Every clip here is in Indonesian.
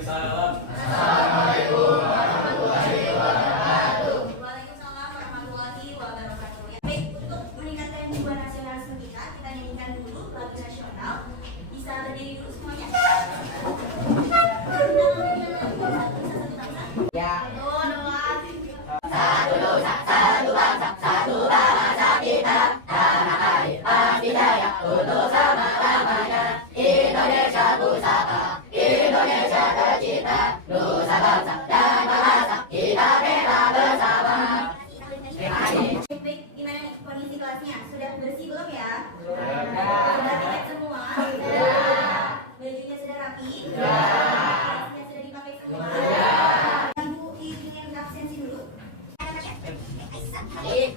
Waalaikumsalam. Assalamualaikum warahmatullahi wabarakatuh. Waalaikumsalam warahmatullahi wabarakatuh. Ya, baik, untuk meningkatkan jiwa nasionalisme kita nyanyikan dulu lagu nasional. Bisa berdiri dulu semuanya. Ya. Satu dosa, satu bangsa, satu bahasa kita. Tanah air pasti jaya untuk selama-lamanya. Indonesia pusaka, Indonesia tercinta. Nusa bangsa dan bahasa kita bela bersama. Terima kasih. Baik, gimana nih kondisi kelasnya? Sudah bersih belum ya? Sudah. Sudah tiket semua? Sudah. Bajunya sudah rapi? Sudah. Tasnya sudah dipakai semua? Sudah. Yang Bu ingin absensi dulu? Baik.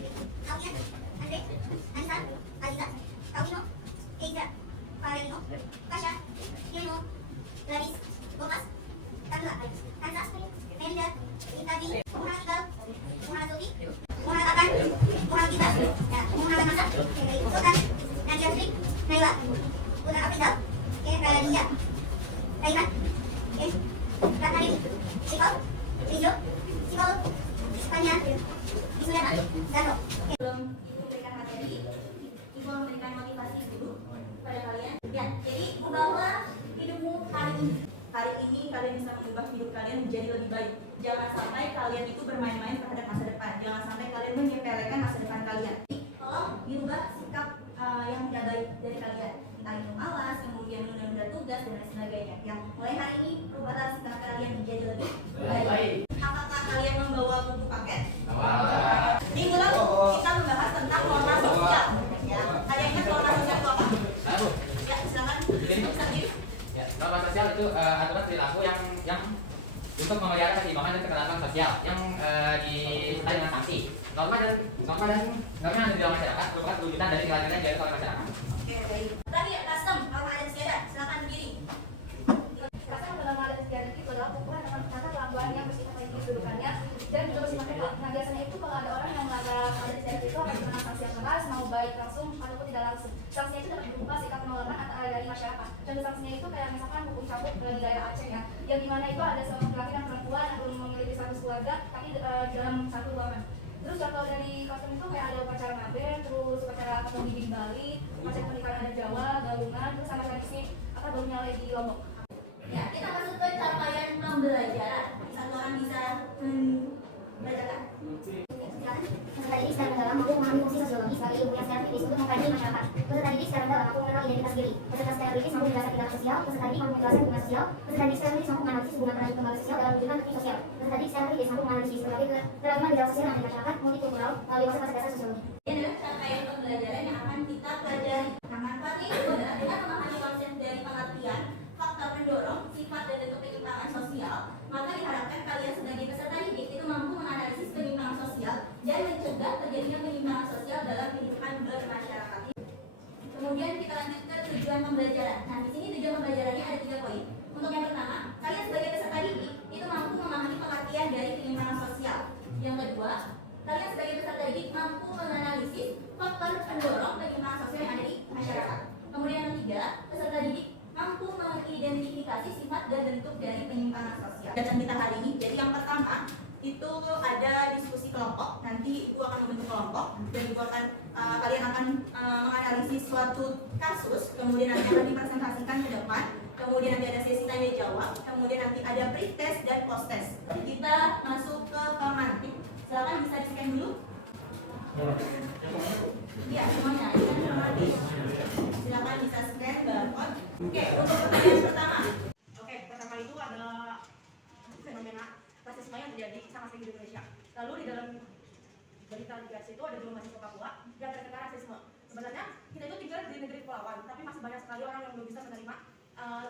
Belum Ibu berikan materi, Ibu memberikan motivasi dulu pada kalian. Ya, jadi bahwa hidupmu hari ini kalian bisa mengubah hidup kalian menjadi lebih baik. Jangan sampai kalian itu bermain-main terhadap masa depan. Jangan sampai kalian menyepelekan masa depan kalian. Tolong dirubah sikap yang tidak baik dari kalian. Entah itu malas, kemudian menunda tugas dan lain sebagainya. Ya, mulai hari ini rubahlah sikap kalian menjadi lebih baik. Apakah kalian membawa buku paket? Minggu lalu kita membahas tentang norma sosial. Ya, ada yang ingat norma sosial itu apa? Ya, silakan. Ya, norma sosial itu aturan perilaku yang untuk memelihara keseimbangan dan ketenangan sosial yang disertai dengan sanksi. Norma dan norma yang ada di dalam masyarakat merupakan perwujudan dari kelanjutan yang dilakukan oleh masyarakat. Oke, baik. Tadi ya, custom, norma adat istiadat. Silakan berdiri. Custom dalam adat istiadat itu adalah kumpulan dengan kata kelakuan yang bersifat baik kedudukannya dan juga bersifat netral. Nah, biasanya itu kalau ada orang yang melanggar adat istiadat itu akan kena sanksi yang keras, mau baik langsung ataupun tidak langsung. Sanksinya itu dapat berupa sikap penolakan dari masyarakat. Contoh sanksinya itu kayak misalkan hukum cambuk di daerah Aceh ya, yang dimana itu ada seorang laki dan perempuan yang belum memiliki status keluarga tapi di dalam satu ruangan. Terus contoh dari custom itu kayak ada upacara ngaben, terus upacara ketemu di Bali, upacara pernikahan adat Jawa, galungan, terus sama tradisi baru nyalai di Lombok. Ya, kita masuk ke capaian pembelajaran. Satu orang bisa membacakan. Peserta didik secara mendalam mampu memahami fungsi sosiologis sebagai ilmu yang secara kritis untuk mengkaji masyarakat. Peserta didik secara mendalam mampu mengenal identitas diri. Peserta secara kritis mampu menjelaskan tindakan sosial. Peserta didik mampu menjelaskan hubungan sosial. Peserta didik secara kritis mampu menganalisis hubungan terhadap lembaga sosial dalam wujudkan teknik sosial. Peserta didik secara kritis mampu menganalisis berbagai keragaman gejala sosial yang ada di masyarakat multikultural melalui konsep dasar sosiologi. Ini adalah capaian pembelajaran yang akan kita pelajari. Nah, manfaatnya itu adalah dengan memahami konsep dari pengertian faktor pendorong, sifat dan bentuk penyimpangan sosial, maka diharapkan kalian sebagai peserta didik itu mampu menganalisis penyimpangan sosial dan mencegah terjadinya penyimpangan sosial dalam kehidupan bermasyarakat. Kemudian kita lanjut ke tujuan pembelajaran. Nah, di sini tujuan pembelajarannya ada 3 poin. Untuk yang pertama, kalian sebagai peserta didik itu mampu memahami pengertian dari penyimpangan sosial. Yang kedua, kalian sebagai peserta didik mampu menganalisis faktor pendorong penyimpangan sosial yang ada di masyarakat. Kemudian yang ketiga, peserta didik mampu mengidentifikasi sifat dan bentuk dari penyimpangan sosial. Kegiatan kita hari ini, jadi yang pertama itu ada diskusi kelompok. Nanti Ibu akan membentuk kelompok dan Ibu akan kalian akan menganalisis suatu kasus, kemudian nanti akan dipresentasikan ke depan. Kemudian nanti ada sesi tanya jawab, kemudian nanti ada pre-test dan post-test. Kita masuk ke pemantik. Silakan bisa di-scan dulu. Iya, semuanya. Ini kan pemantik. Silakan bisa scan barcode. Oke, untuk pertanyaan pertama. Oke, pertama itu adalah fenomena rasisme yang terjadi sama sekali di Indonesia. Lalu di dalam berita di Gaza itu ada 2 mahasiswa Papua yang terkena rasisme. Sebenarnya kita itu tinggal di negeri kepulauan, tapi masih banyak sekali orang yang belum bisa menerima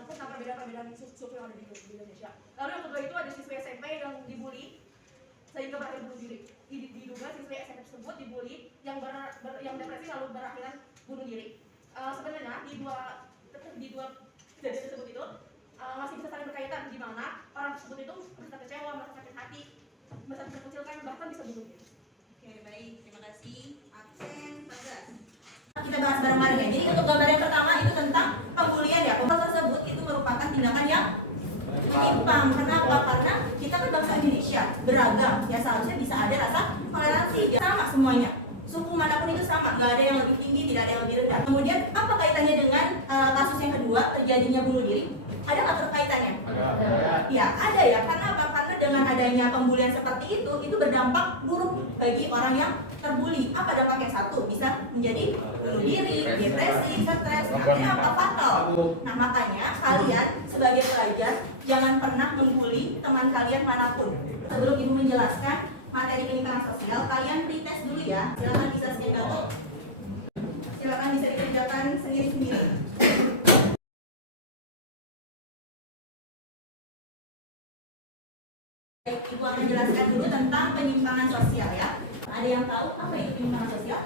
tentang perbedaan-perbedaan suku yang ada di Indonesia. Lalu yang kedua itu ada siswa SMP yang dibully sehingga berakhir bunuh diri. Diduga siswa SMP tersebut dibully yang depresi lalu berakhiran bunuh diri. Sebenarnya di dua kejadian tersebut itu masih bisa saling berkaitan, di mana orang tersebut itu merasa kecewa, merasa sakit hati, merasa terkucilkan, bahkan bisa bunuh diri. Oke, baik, terima kasih. Absen 14. Kita bahas bareng-bareng ya. Jadi untuk gambar yang pertama itu tentang pembulian ya. Hal tersebut itu merupakan tindakan yang menyimpang. Kenapa? Karena kita kan bangsa Indonesia beragam, ya seharusnya bisa ada rasa toleransi, ya, sama semuanya. Suku manapun itu sama, nggak ada yang lebih tinggi, tidak ada yang lebih rendah. Kemudian apa kaitannya dengan kasus yang kedua, terjadinya bunuh diri? Ada nggak kaitannya? Ada. Ya ada ya, karena apa? Karena dengan adanya pembulian seperti itu berdampak buruk bagi orang yang terbuli. Apa dampaknya? Satu, bisa menjadi bunuh diri, depresi, stres, akhirnya apa? Fatal. Nah makanya kalian sebagai pelajar jangan pernah membuli teman kalian manapun. Sebelum ibu menjelaskan materi penyimpangan sosial, kalian pretest dulu ya. Silakan bisa scan foto. Silakan bisa dikerjakan sendiri-sendiri. Ibu akan jelaskan dulu tentang penyimpangan sosial ya. Ada yang tahu apa itu penyimpangan sosial?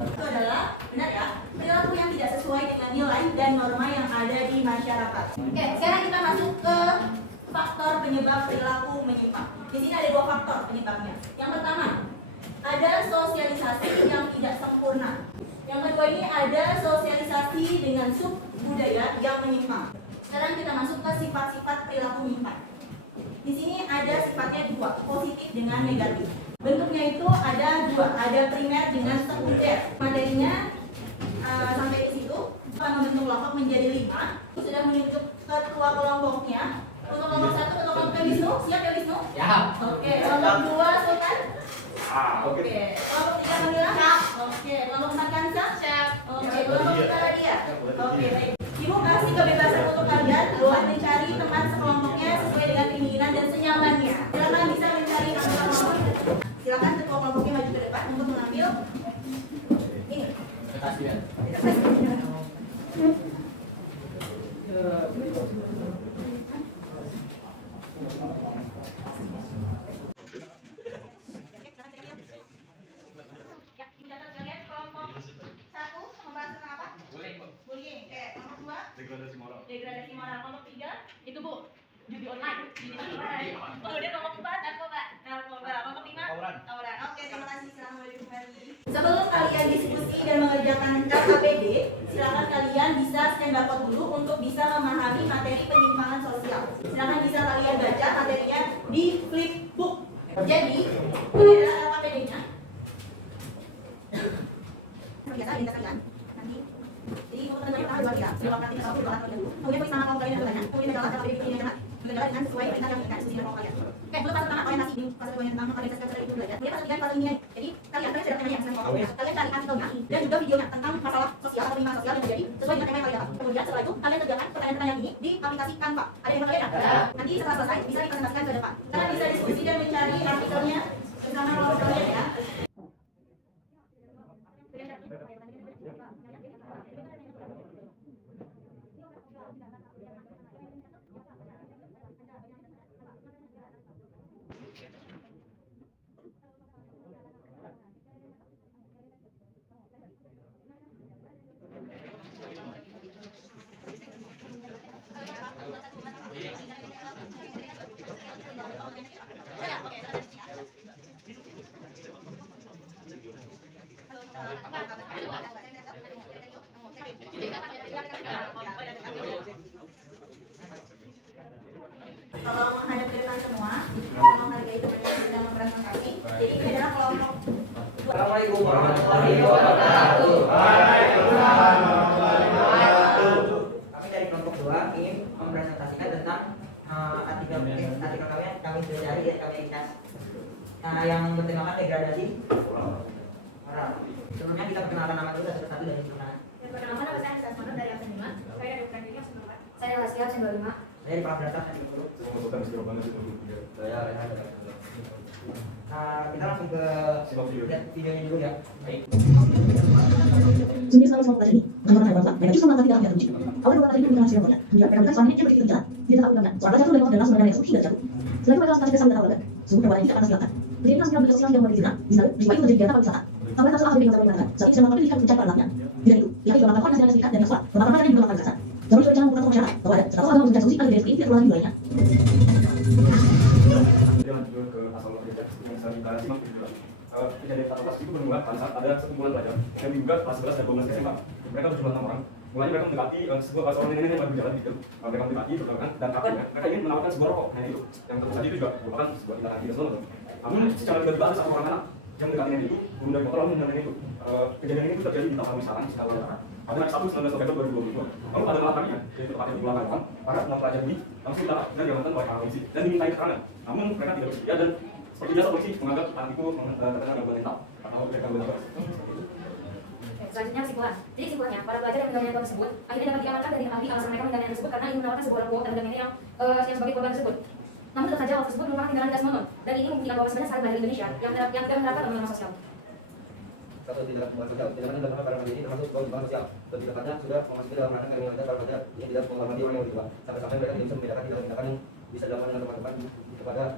Itu adalah, benar ya, perilaku yang tidak sesuai dengan nilai dan norma yang ada di masyarakat. Oke, sekarang kita masuk ke faktor penyebab perilaku menyimpang. Di sini ada dua faktor penyebabnya. Yang pertama, ada sosialisasi yang tidak sempurna. Yang kedua ini ada sosialisasi dengan sub budaya yang menyimpang. Sekarang kita masuk ke sifat-sifat perilaku menyimpang. Di sini ada sifatnya dua, positif dengan negatif. Bentuknya itu ada dua, ada primer dengan sekunder. Materinya sampai di situ akan membentuk kelompok menjadi 5. Sudah menunjuk ketua kelompoknya. Untuk kelompok 1, untuk kelompok Wisnu, siap ya Wisnu? Ya. Oke, kelompok 2 Sultan? Oke. Kelompok 3 Manila? Oke, kelompok 4 Kansa? Siap. Oke, kelompok 5 Radia? Oke, baik. Ibu kasih kebebasan untuk kalian buat mencari teman sekelompoknya sesuai dengan keinginan dan senyamannya. Silakan bisa mencari anggota kelompok. Silakan ketua kelompoknya maju ke depan untuk mengambil ini. Ya, ibu catat kalian kelompok 1 membahas tentang apa? Bullying. Oke, kelompok 2 degradasi moral. Kelompok 3 itu Bu, judi online. Kemudian kelompok 4 narkoba. Kelompok 5 tawuran. Oke, terima kasih. Assalamualaikum warahmatullahi wabarakatuh. Sebelum kalian diskusi dan mengerjakan KKPD, silakan kalian bisa scan barcode dulu untuk bisa memahami materi penyimpangan sosial. Silakan bisa kalian baca materinya di flipbook. Jadi, ini adalah KKPD-nya. Biasa identitas kalian. Nanti jadi untuk teman-teman pertama dua kita, dua praktik atau dua alat dulu. Kemudian tulis nama kamu kalian dan tulisannya. Kemudian adalah KKPD ini adalah berjalan dengan sesuai perintah yang diinginkan diskusi dengan kamu kalian. Oke, dulu fase pertama orientasi ini, fase keduanya tentang organisasi secara itu belajar. Kemudian fase tiga fase ini. Jadi kalian sudah tanya yang kelompok ya. Kalian cari artikelnya dan juga videonya tentang masalah sosial atau penyimpangan sosial yang terjadi sesuai dengan tema yang kalian dapat. Kemudian setelah itu kalian kerjakan pertanyaan-pertanyaan ini di aplikasi Canva. Ada yang kalian ya? Nanti setelah selesai bisa dipresentasikan ke depan. Kalian bisa diskusi dan mencari artikelnya bersama kelompok kalian ya. Kalau menghadap ke depan semua, kalau menghargai teman yang sedang mempresentasi. Jadi ini adalah kelompok. Assalamualaikum warahmatullahi wabarakatuh. Kami dari kelompok 2 ingin mempresentasikan tentang artikel kami yang kami sudah cari dan kami ringkas. Yang bertemakan degradasi moral. Sebelumnya kita perkenalkan nama dulu satu-satu dari mana. Yang pertama nama saya Sasmana dari absen 5. Saya dari UKM 94. Saya Laskia absen 25. Saya di Pak Berata absen 20. Saya Rehan. Kita langsung ke lihat videonya dulu ya. Baik. Sendiri selalu sama pelajar ini, mengenai orang bangsa, mereka justru mengangkat tidak punya kunci. Awal dua kata ini mengenai hasil kemudian mereka bukan suaminya dia begitu jalan, dia tetap mengenal. Soal belajar itu dari dan langsung mengenai eksekusi dan jatuh. Selain itu mereka langsung kasih kesan dan awalnya, sungguh perbuatan ini tidak pernah silakan. Jadi ini langsung sosial yang memiliki zina, misalnya jiwa itu menjadi gata pariwisata. Sampai langsung akhir dengan zaman masyarakat, saat ini sedang melakukan pendidikan mencari anaknya. Tidak itu, pihak juga melakukan hasil sertifikat dan sekolah, melakukan materi juga melakukan kekerasan. Zaman juga jangan membuka masyarakat, bahwa ada satu agama mencari solusi agar dari tidak terulangi lainnya. Jangan juga ke asal kerja yang saya minta simak gitu. Kejadian 14 itu bermula pada saat ada sekumpulan pelajar yang diduga kelas 11 dan 12 SMA. Mereka berjumlah 6 orang mulanya mereka mendekati sebuah seorang nenek yang baru jalan gitu. Mereka mendekati kan, dan akhirnya mereka ingin menawarkan sebuah rokok. Nah itu yang tadi itu juga merupakan sebuah tindakan tidak senonoh. Namun secara tiba-tiba ada satu orang anak yang mendekati nenek itu, turun dari motor lalu menyerang nenek itu. Kejadian ini itu terjadi di tahun misalkan di skala pada hari Sabtu 19 November 2022. Lalu pada malam harinya, yaitu tepatnya di bulan malam, para 6 pelajar ini langsung ditangkap dan diamankan oleh polisi dan dimintai keterangan. Namun mereka tidak bersedia dan seperti biasa polisi menganggap anak itu terkena gangguan mental atau gangguan jiwa. Selanjutnya kesimpulan. Jadi kesimpulannya, para pelajar yang meninggal dunia tersebut akhirnya dapat diamankan dan diketahui alasan mereka meninggal dunia tersebut karena ingin menawarkan sebuah rokok terhadap nenek yang sebagai korban tersebut. Namun tetap saja hal tersebut merupakan tindakan tidak senonoh dan ini membuktikan bahwa sebenarnya saat belajar Indonesia yang tidak menerapkan norma sosial. Satu tindakan pembunuhan sosial, tindakan yang dilakukan pada remaja ini termasuk pembunuhan sosial. Lebih tepatnya sudah memasuki dalam rangka kriminalitas para remaja yang tidak menghormati orang yang lebih tua. Sampai-sampai mereka tidak bisa membedakan tindakan-tindakan yang bisa dilakukan dengan teman-teman kepada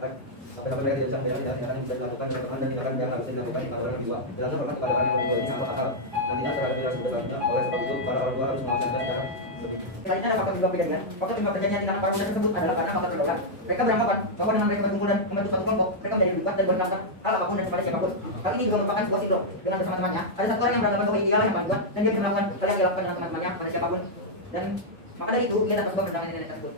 sampai-sampai mereka tidak bisa membedakan tindakan yang bisa dilakukan dengan teman dan tindakan yang harus dilakukan kepada orang yang lebih tua. Dilakukan hormat kepada orang yang lebih tua ini sangat akal. Nantinya terhadap tindakan seperti selanjutnya. Oleh sebab itu para orang tua harus melaksanakan cara Selanjutnya ada faktor penyebab kejadian. Faktor penyebab kejadian di tangan para pemuda tersebut adalah karena faktor terdoka. Mereka beranggapan bahwa dengan mereka berkumpul dan membentuk satu kelompok, mereka menjadi lebih kuat dan berkelakuan hal apapun dan kepada siapapun. Hal ini juga merupakan sebuah sindrom. Dengan bersama-temannya, ada satu orang yang beranggapan bahwa dia yang paling kuat dan dia bisa melakukan hal yang dilakukan dengan teman-temannya pada siapapun. Dan maka dari itu ia dapat mendatangi nenek tersebut.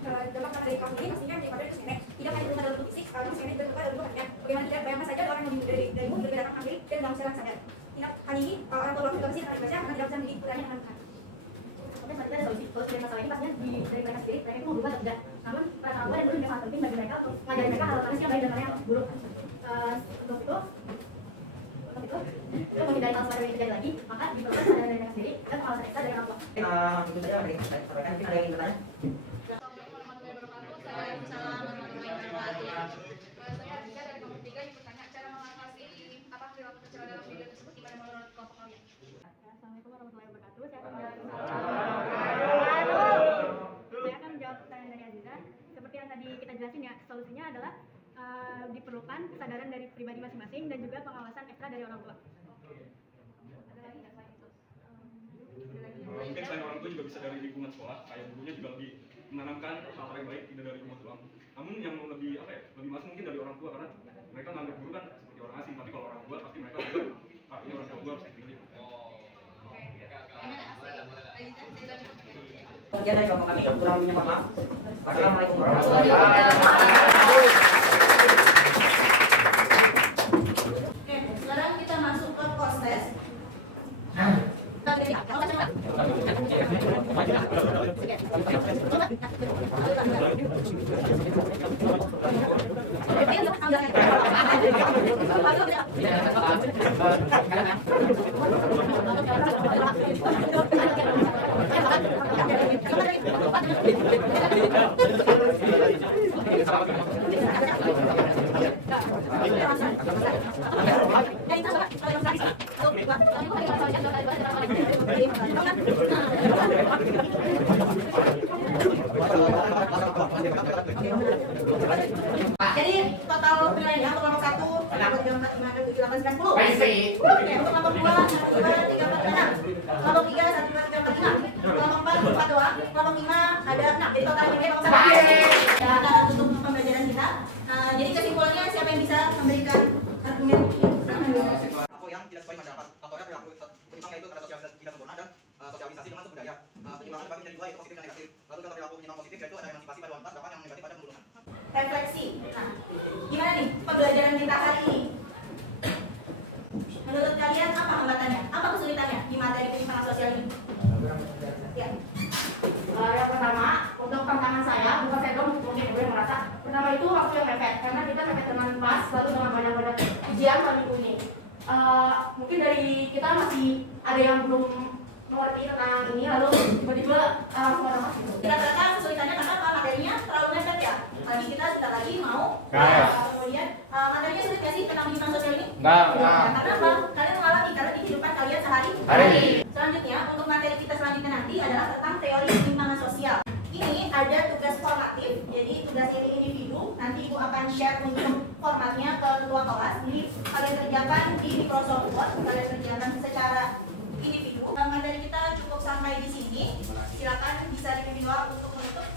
Dampak dari kaum ini pastinya daripada itu nenek tidak hanya berupa dalam bentuk fisik, tapi nenek juga dalam bentuk hatinya. Bagaimana tidak bayangkan saja orang yang darimu berbeda ambil dan dalam secara sadar. Tidak hanya ini orang tua juga mesti akan dibaca karena tidak bisa menjadi putranya dengan benar. Selanjutnya ada solusi dari masalah ini pastinya dari mereka sendiri, mereka itu mau berubah atau tidak. Namun para orang tua dan guru juga sangat penting bagi mereka untuk mengajari mereka hal manusia baik dan mana yang buruk. Untuk itu menghindari hal semacam ini terjadi lagi, maka diperlukan kesadaran dari mereka sendiri dan pengawasan ekstra dari orang tua. Itu saja dari saya sampaikan. Mungkin ada yang ingin bertanya? Assalamualaikum warahmatullahi wabarakatuh. Saya akan menjawab pertanyaan dari Aziza. Seperti yang tadi kita jelasin ya, solusinya adalah diperlukan kesadaran dari pribadi masing-masing dan juga pengawasan ekstra dari orang tua. Ada lagi nggak selain itu? Mungkin selain orang tua juga bisa dari lingkungan sekolah, kayak gurunya juga lebih menanamkan hal-hal yang baik tidak dari rumah doang. Namun yang lebih lebih masuk mungkin dari orang tua karena mereka menganggap guru kan seperti orang asing, tapi kalau orang tua pasti mereka bilang ini orang tua gue harus dipilih. Sekian dari kelompok kami, kurang lebihnya mohon maaf. Assalamualaikum warahmatullahi wabarakatuh. Oke, sekarang kita masuk ke post test. Jadi total penilaiannya untuk kelompok 1 dapat 5, 7, 8, 9, 10. Oke, untuk kelompok 2 1, 2, 3, 4, 6. Kelompok 3 1, 2, 3, 4, 5. Kelompok 4 4 doang. Kelompok 5 ada 6. Jadi total nilai kelompok 1. Ya, kita akan tutup pembelajaran kita. Jadi kesimpulannya siapa yang bisa memberikan argumen? Aku yang tidak sesuai masyarakat. Contohnya perilaku penyimpang yaitu karena sosialisasi tidak sempurna dan sosialisasi dengan budaya. Penyimpangan terbagi menjadi dua yaitu positif dan negatif. Lalu contoh perilaku penyimpang positif yaitu ada emansipasi pada wanita, sedangkan yang negatif ada pembunuhan. Refleksi. Nah, gimana nih pembelajaran kita hari ini? Menurut kalian apa hambatannya? Apa kesulitannya di materi penyimpangan sosial ini? Ya. Yang pertama, untuk tantangan saya, bukan saya dong, mungkin gue merasa pertama itu waktu yang mepet, karena kita mepet dengan kelas, lalu dengan banyak-banyak ujian kami ini. Mungkin dari kita masih ada yang belum mengerti tentang ini, lalu tiba-tiba langsung ada mas gitu. Kira-kira kesulitannya karena apa? Materinya terlalu mepet ya? Lagi kita sebentar lagi mau. Kemudian materinya sulit nggak sih tentang penyimpangan sosial ini? Enggak. Karena apa? Kalian mengalami karena di kehidupan kalian sehari-hari. Selanjutnya untuk materi kita selanjutnya nanti adalah tentang teori penyimpangan sosial. Ini ada tugas formatif, jadi tugas ini individu. Nanti ibu akan share untuk formatnya ke ketua kelas. Ini kalian kerjakan di Microsoft Word, kalian kerjakan secara individu. Materi kita cukup sampai di sini. Silakan bisa dipimpin untuk menutup.